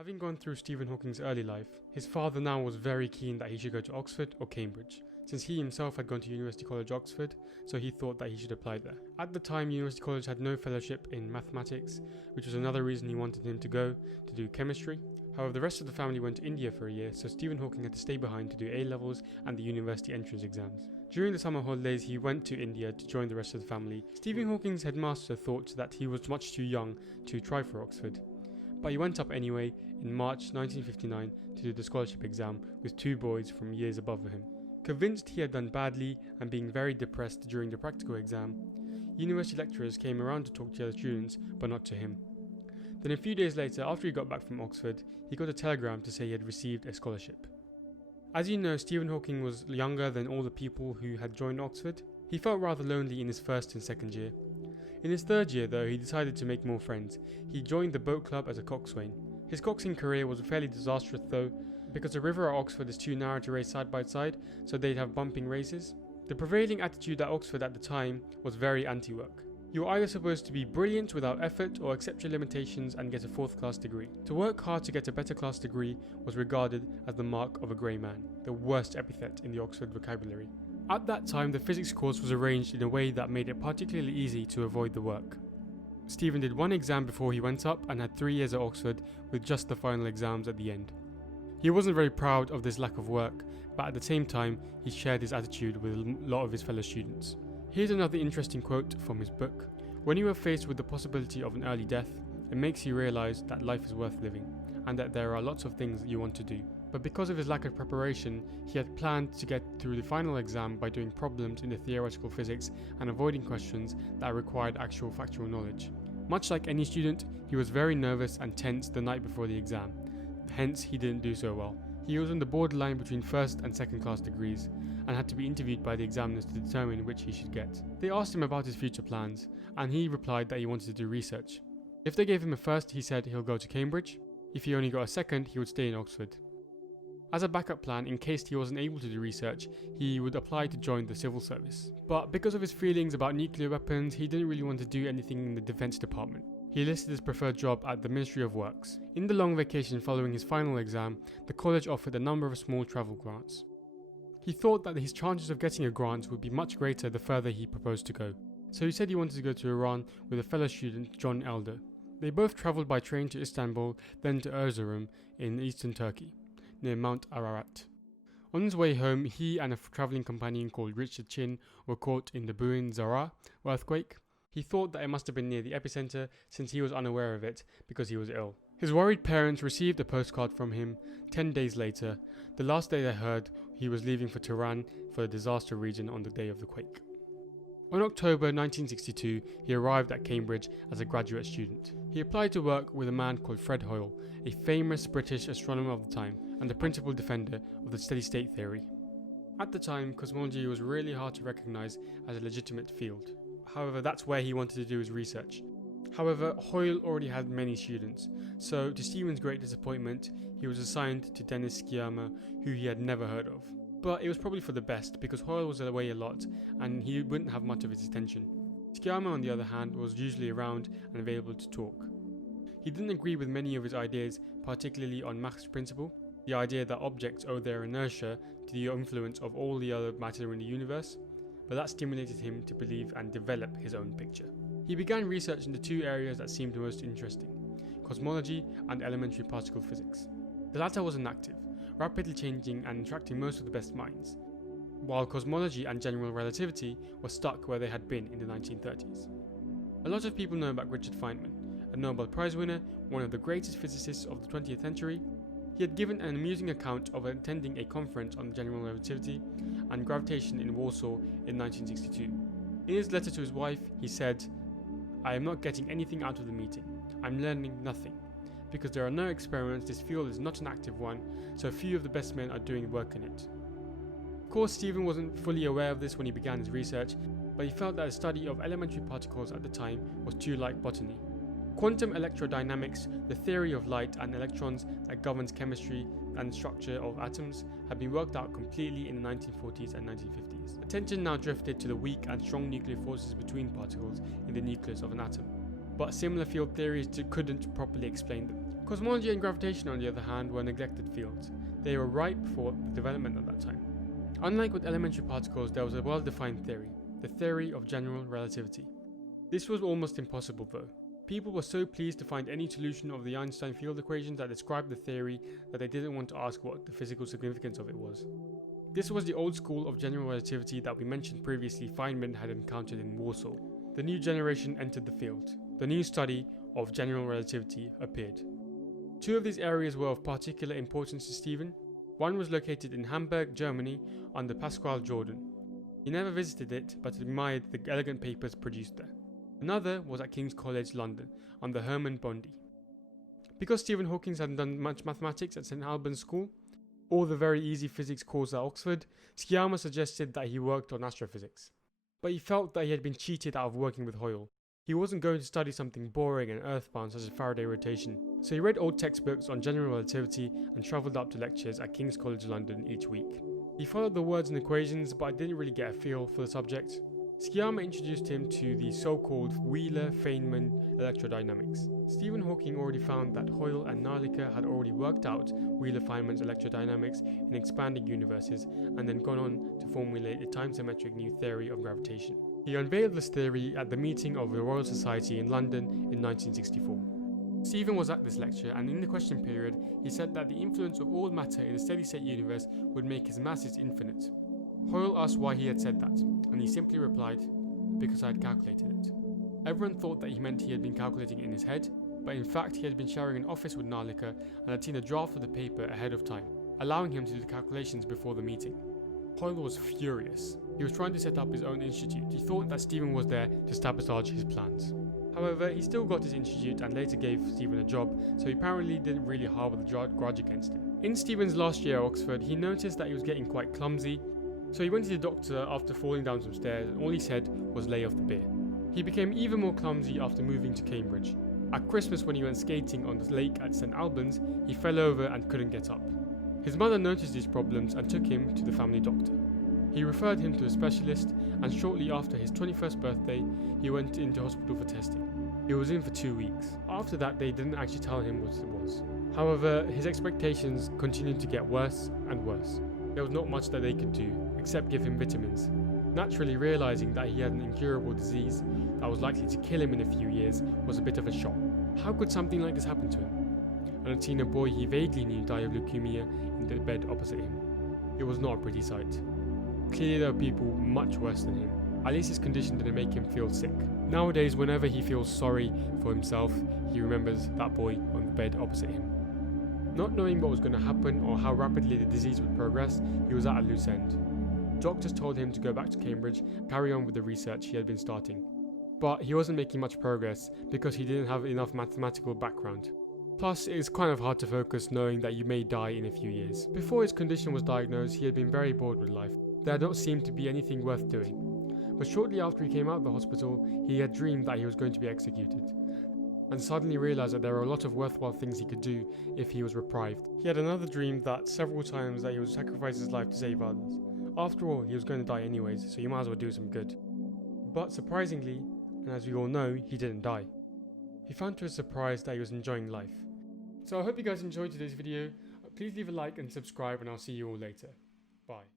Having gone through Stephen Hawking's early life, his father now was very keen that he should go to Oxford or Cambridge, since he himself had gone to University College Oxford, so he thought that he should apply there. At the time, University College had no fellowship in mathematics, which was another reason he wanted him to go to do chemistry. However, the rest of the family went to India for a year, so Stephen Hawking had to stay behind to do A-levels and the university entrance exams. During the summer holidays, he went to India to join the rest of the family. Stephen Hawking's headmaster thought that he was much too young to try for Oxford, but he went up anyway in March 1959 to do the scholarship exam with two boys from years above him. Convinced he had done badly and being very depressed during the practical exam, university lecturers came around to talk to the other students, but not to him. Then a few days later, after he got back from Oxford, he got a telegram to say he had received a scholarship. As you know, Stephen Hawking was younger than all the people who had joined Oxford. He felt rather lonely in his first and second year. In his third year though, he decided to make more friends. He joined the boat club as a coxswain. His coxing career was fairly disastrous though, because the river at Oxford is too narrow to race side by side, so they'd have bumping races. The prevailing attitude at Oxford at the time was very anti-work. You were either supposed to be brilliant without effort or accept your limitations and get a fourth class degree. To work hard to get a better class degree was regarded as the mark of a grey man, the worst epithet in the Oxford vocabulary. At that time, the physics course was arranged in a way that made it particularly easy to avoid the work. Stephen did one exam before he went up and had 3 years at Oxford with just the final exams at the end. He wasn't very proud of this lack of work, but at the same time, he shared his attitude with a lot of his fellow students. Here's another interesting quote from his book. When you are faced with the possibility of an early death, it makes you realise that life is worth living, and that there are lots of things that you want to do. But because of his lack of preparation, he had planned to get through the final exam by doing problems in the theoretical physics and avoiding questions that required actual factual knowledge. Much like any student, he was very nervous and tense the night before the exam. Hence, he didn't do so well. He was on the borderline between first and second class degrees and had to be interviewed by the examiners to determine which he should get. They asked him about his future plans, and he replied that he wanted to do research. If they gave him a first, he said he'll go to Cambridge. If he only got a second, he would stay in Oxford. As a backup plan, in case he wasn't able to do research, he would apply to join the civil service. But because of his feelings about nuclear weapons, he didn't really want to do anything in the defense department. He listed his preferred job at the Ministry of Works. In the long vacation following his final exam, the college offered a number of small travel grants. He thought that his chances of getting a grant would be much greater the further he proposed to go. So he said he wanted to go to Iran with a fellow student, John Elder. They both travelled by train to Istanbul, then to Erzurum in eastern Turkey, near Mount Ararat. On his way home, he and a travelling companion called Richard Chin were caught in the Buin Zara earthquake. He thought that it must have been near the epicenter since he was unaware of it because he was ill. His worried parents received a postcard from him 10 days later, the last day they heard he was leaving for Tehran for the disaster region on the day of the quake. On October 1962, he arrived at Cambridge as a graduate student. He applied to work with a man called Fred Hoyle, a famous British astronomer of the time and the principal defender of the steady-state theory. At the time, cosmology was really hard to recognise as a legitimate field. However, that's where he wanted to do his research. However, Hoyle already had many students, so to Stephen's great disappointment, he was assigned to Dennis Sciama, who he had never heard of. But it was probably for the best, because Hoyle was away a lot, and he wouldn't have much of his attention. Sciama, on the other hand, was usually around and available to talk. He didn't agree with many of his ideas, particularly on Mach's principle, the idea that objects owe their inertia to the influence of all the other matter in the universe, but that stimulated him to believe and develop his own picture. He began research in the two areas that seemed most interesting, cosmology and elementary particle physics. The latter was inactive, rapidly changing and attracting most of the best minds, while cosmology and general relativity were stuck where they had been in the 1930s. A lot of people know about Richard Feynman, a Nobel Prize winner, one of the greatest physicists of the 20th century. He had given an amusing account of attending a conference on general relativity and gravitation in Warsaw in 1962. In his letter to his wife, he said, "I am not getting anything out of the meeting. I'm learning nothing. Because there are no experiments, this field is not an active one, so few of the best men are doing work in it." Of course, Stephen wasn't fully aware of this when he began his research, but he felt that the study of elementary particles at the time was too like botany. Quantum electrodynamics, the theory of light and electrons that governs chemistry and the structure of atoms, had been worked out completely in the 1940s and 1950s. Attention now drifted to the weak and strong nuclear forces between particles in the nucleus of an atom. But similar field theories couldn't properly explain them. Cosmology and gravitation, on the other hand, were neglected fields. They were ripe for development at that time. Unlike with elementary particles, there was a well-defined theory, the theory of general relativity. This was almost impossible though. People were so pleased to find any solution of the Einstein field equations that described the theory that they didn't want to ask what the physical significance of it was. This was the old school of general relativity that we mentioned previously Feynman had encountered in Warsaw. The new generation entered the field. The new study of general relativity appeared. Two of these areas were of particular importance to Stephen. One was located in Hamburg, Germany, under Pascual Jordan. He never visited it, but admired the elegant papers produced there. Another was at King's College, London, under Hermann Bondi. Because Stephen Hawking hadn't done much mathematics at St Albans School, or the very easy physics course at Oxford, Sciama suggested that he worked on astrophysics. But he felt that he had been cheated out of working with Hoyle. He wasn't going to study something boring and earthbound such as Faraday rotation, so he read old textbooks on general relativity and travelled up to lectures at King's College London each week. He followed the words and equations, but didn't really get a feel for the subject. Sciama introduced him to the so-called Wheeler-Feynman Electrodynamics. Stephen Hawking already found that Hoyle and Nalika had already worked out Wheeler-Feynman's electrodynamics in expanding universes and then gone on to formulate a time-symmetric new theory of gravitation. He unveiled this theory at the meeting of the Royal Society in London in 1964. Stephen was at this lecture, and in the question period, he said that the influence of all matter in a steady-state universe would make his masses infinite. Hoyle asked why he had said that, and he simply replied, "Because I had calculated it." Everyone thought that he meant he had been calculating it in his head, but in fact he had been sharing an office with Nalika and had seen a draft of the paper ahead of time, allowing him to do the calculations before the meeting. Hoyle was furious. He was trying to set up his own institute. He thought that Stephen was there to sabotage his plans. However, he still got his institute and later gave Stephen a job, so he apparently didn't really harbour the grudge against him. In Stephen's last year at Oxford, he noticed that he was getting quite clumsy, so he went to the doctor after falling down some stairs, and all he said was lay off the beer. He became even more clumsy after moving to Cambridge. At Christmas, when he went skating on the lake at St Albans, he fell over and couldn't get up. His mother noticed these problems and took him to the family doctor. He referred him to a specialist, and shortly after his 21st birthday, he went into hospital for testing. He was in for 2 weeks. After that, they didn't actually tell him what it was. However, his expectations continued to get worse and worse. There was not much that they could do, except give him vitamins. Naturally, realising that he had an incurable disease that was likely to kill him in a few years was a bit of a shock. How could something like this happen to him? And had seen a boy he vaguely knew die of leukemia in the bed opposite him. It was not a pretty sight. Clearly there were people much worse than him. At least his condition didn't make him feel sick. Nowadays, whenever he feels sorry for himself, he remembers that boy on the bed opposite him. Not knowing what was going to happen or how rapidly the disease would progress, he was at a loose end. Doctors told him to go back to Cambridge and carry on with the research he had been starting. But he wasn't making much progress because he didn't have enough mathematical background. Plus, it is kind of hard to focus knowing that you may die in a few years. Before his condition was diagnosed, he had been very bored with life. There had not seemed to be anything worth doing. But shortly after he came out of the hospital, he had dreamed that he was going to be executed, and suddenly realised that there were a lot of worthwhile things he could do if he was reprieved. He had another dream that several times that he would sacrifice his life to save others. After all, he was going to die anyways, so you might as well do some good. But surprisingly, and as we all know, he didn't die. He found to his surprise that he was enjoying life. So I hope you guys enjoyed today's video. Please leave a like and subscribe, and I'll see you all later. Bye.